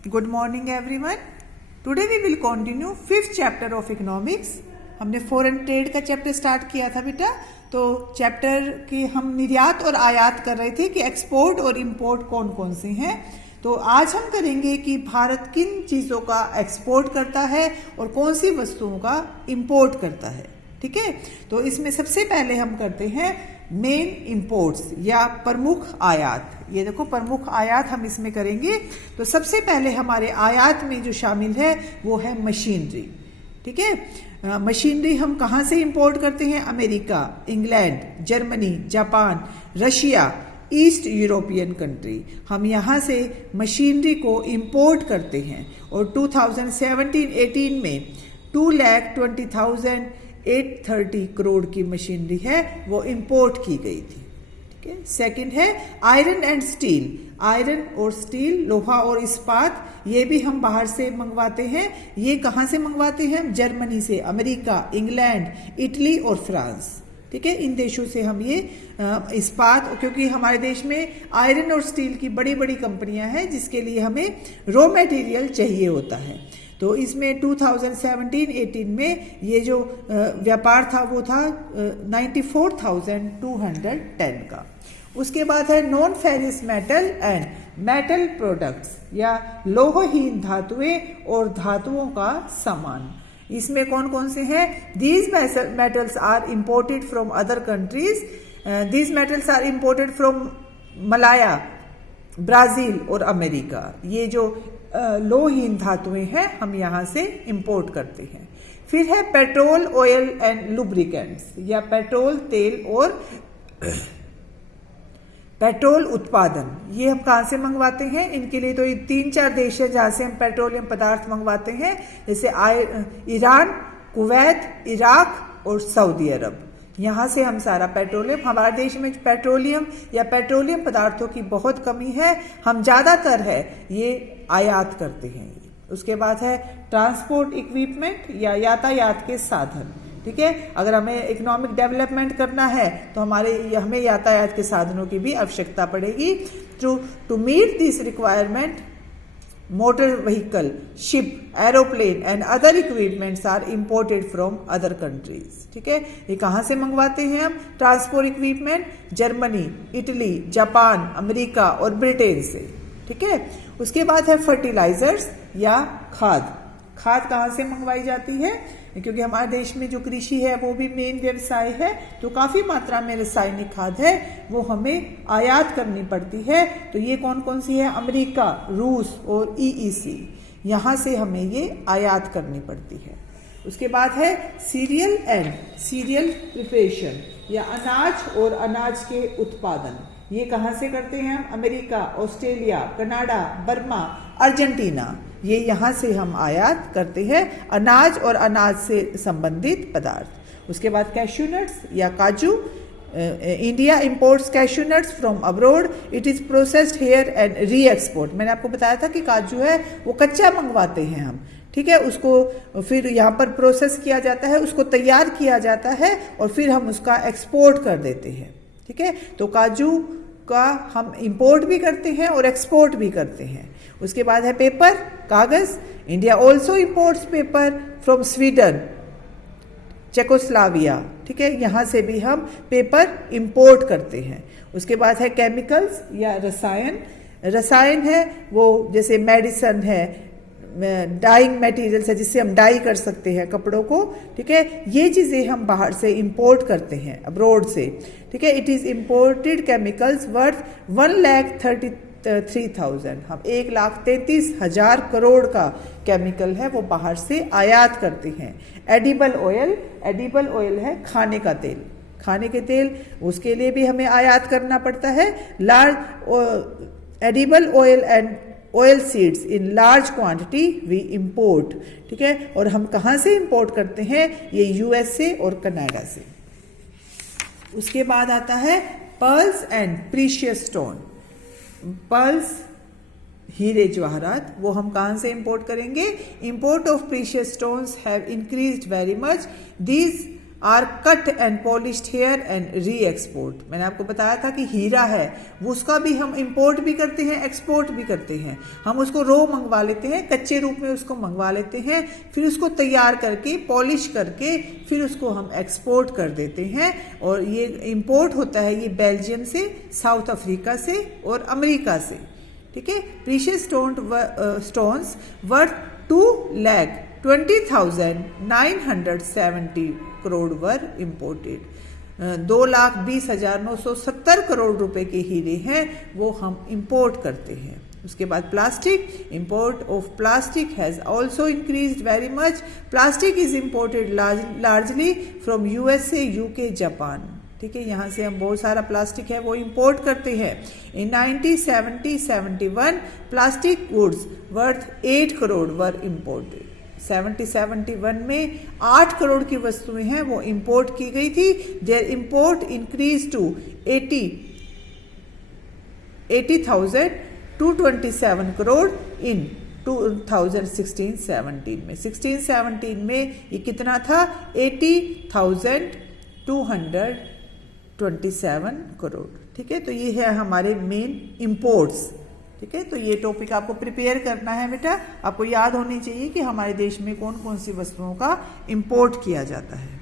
Good morning everyone. Today we will continue fifth chapter of economics. हमने foreign trade का chapter start किया था बेटा, तो चैप्टर के हम निर्यात और आयात कर रहे थे कि एक्सपोर्ट और इंपोर्ट कौन कौन से हैं। तो आज हम करेंगे कि भारत किन चीज़ों का एक्सपोर्ट करता है और कौन सी वस्तुओं का इंपोर्ट करता है। ठीक है, तो इसमें सबसे पहले हम करते हैं मेन इंपोर्ट्स या प्रमुख आयात। ये देखो प्रमुख आयात हम इसमें करेंगे। तो सबसे पहले हमारे आयात में जो शामिल है वो है मशीनरी। ठीक है, मशीनरी हम कहाँ से इंपोर्ट करते हैं? America, England, Germany, Japan, Russia, east European country, हम यहाँ से मशीनरी को इंपोर्ट करते हैं। और 2017-18 में 2,20,830 करोड़ की मशीनरी है वो इंपोर्ट की गई थी। ठीक है, सेकंड है आयरन एंड स्टील। आयरन और स्टील, लोहा और इस्पात, ये भी हम बाहर से मंगवाते हैं। ये कहाँ से मंगवाते हैं? जर्मनी से, अमेरिका, इंग्लैंड, इटली और फ्रांस। ठीक है, इन देशों से हम ये इस्पात, क्योंकि हमारे देश में आयरन और स्टील की बड़ी बड़ी कंपनियां हैं जिसके लिए हमें रॉ मटेरियल चाहिए होता है। तो इसमें 2017-18 में ये जो व्यापार था वो था 94,210 का। उसके बाद है non ferrous metal and metal products या लोहहीन धातुएं और धातुओं का सामान। इसमें कौन कौन से हैं? These metals are imported from other countries. These metals are imported from Malaya, Brazil और अमेरिका। ये जो लोहहीन धातुएं हैं हम यहाँ से इंपोर्ट करते हैं। फिर है पेट्रोल, ऑयल एंड लुब्रिकेंट्स या पेट्रोल, तेल और पेट्रोल उत्पादन। ये हम कहाँ से मंगवाते हैं? इनके लिए तो ये 3-4 देश है जहाँ से हम पेट्रोलियम पदार्थ मंगवाते हैं, जैसे ईरान, कुवैत, इराक और सऊदी अरब। यहाँ से हम सारा पेट्रोलियम, हमारे देश में पेट्रोलियम या पेट्रोलियम पदार्थों की बहुत कमी है, हम ज़्यादातर है ये आयात करते हैं। उसके बाद है ट्रांसपोर्ट इक्विपमेंट या यातायात के साधन। ठीक है, अगर हमें इकोनॉमिक डेवलपमेंट करना है तो हमें यातायात के साधनों की भी आवश्यकता पड़ेगी। To meet this requirement motor vehicle, ship, aeroplane and other equipments are imported from other countries. ठीक है, ये कहाँ से मंगवाते हैं हम? Transport equipment Germany, Italy, Japan, America और ब्रिटेन से। ठीक है, उसके बाद है फर्टिलाइजर्स या खाद। खाद कहाँ से मंगवाई जाती है? क्योंकि हमारे देश में जो कृषि है वो भी मेन व्यवसाय है, तो काफ़ी मात्रा में रासायनिक खाद है वो हमें आयात करनी पड़ती है। तो ये कौन कौन सी है? अमेरिका, रूस और EEC, यहाँ से हमें ये आयात करनी पड़ती है। उसके बाद है सीरियल एंड सीरियल प्रिपरेशन या अनाज और अनाज के उत्पादन। ये कहाँ से करते हैं हम? America, Australia, Canada, Burma, Argentina, ये यहाँ से हम आयात करते हैं अनाज और अनाज से संबंधित पदार्थ। उसके बाद कैश्यू नट्स या काजू। India imports cashew nuts from abroad, it is processed here and re export. मैंने आपको बताया था कि काजू है वो कच्चा मंगवाते हैं हम। ठीक है, उसको फिर यहाँ पर प्रोसेस किया जाता है, उसको तैयार किया जाता है और फिर हम उसका एक्सपोर्ट कर देते हैं। ठीक है, तो काजू का हम इंपोर्ट भी करते हैं और एक्सपोर्ट भी करते हैं। उसके बाद है पेपर, कागज। India also imports paper from Sweden, Czechoslovakia. ठीक है, यहाँ से भी हम पेपर इंपोर्ट करते हैं। उसके बाद है केमिकल्स या रसायन। रसायन है वो जैसे मेडिसन है, डाइंग मटेरियल्स है जिससे हम डाई कर सकते हैं कपड़ों को। ठीक है, ये चीज़ें हम बाहर से इंपोर्ट करते हैं, अब्रोड से। ठीक है, it is imported chemicals worth 1,33,000। हम 1,33,000 करोड़ का केमिकल है वो बाहर से आयात करते हैं। एडिबल ऑयल, एडिबल ऑयल है खाने का तेल, खाने के तेल, उसके लिए भी हमें आयात करना पड़ता है। Large edible oil and oil seeds in large quantity we import. ठीक है, और हम कहाँ से इंपोर्ट करते हैं? ये USA और कनाडा से। उसके बाद आता है pearls and precious stone. Pearls, हीरे जवाहरात, वो हम कहाँ से इंपोर्ट करेंगे? Import of precious stones have increased very much. These are cut and polished here and re export. मैंने आपको बताया था कि हीरा है वो उसका भी हम इंपोर्ट भी करते हैं, एक्सपोर्ट भी करते हैं। हम उसको रो मंगवा लेते हैं, कच्चे रूप में उसको मंगवा लेते हैं, फिर उसको तैयार करके पॉलिश करके फिर उसको हम एक्सपोर्ट कर देते हैं। और ये इंपोर्ट होता है ये बेल्जियम से, साउथ अफ्रीका से और अमेरिका से। ठीक है। प्रीशियस स्टोन्स वर्थ 2,20,970 करोड़ वर इम्पोर्टेड। 2,20,970 करोड़ रुपए के हीरे हैं वो हम इंपोर्ट करते हैं। उसके बाद plastic, import of plastic has also increased very much. Plastic is imported largely from USA, UK, Japan. ठीक है, यहाँ से हम बहुत सारा प्लास्टिक है वो इंपोर्ट करते हैं। इन 1970-71 प्लास्टिक गुड्स वर्थ 8 करोड़ वर इम्पोर्टेड। 70-71 में 8 करोड़ की वस्तुएं हैं वो इंपोर्ट की गई थी। Their import increase to 80,227 crore in 2016-17 में। 16-17 में ये कितना था? 80,227 करोड़। ठीक है, तो ये है हमारे मेन इंपोर्ट्स। ठीक है, तो ये टॉपिक आपको प्रिपेयर करना है बेटा। आपको याद होनी चाहिए कि हमारे देश में कौन कौन सी वस्तुओं का इंपोर्ट किया जाता है।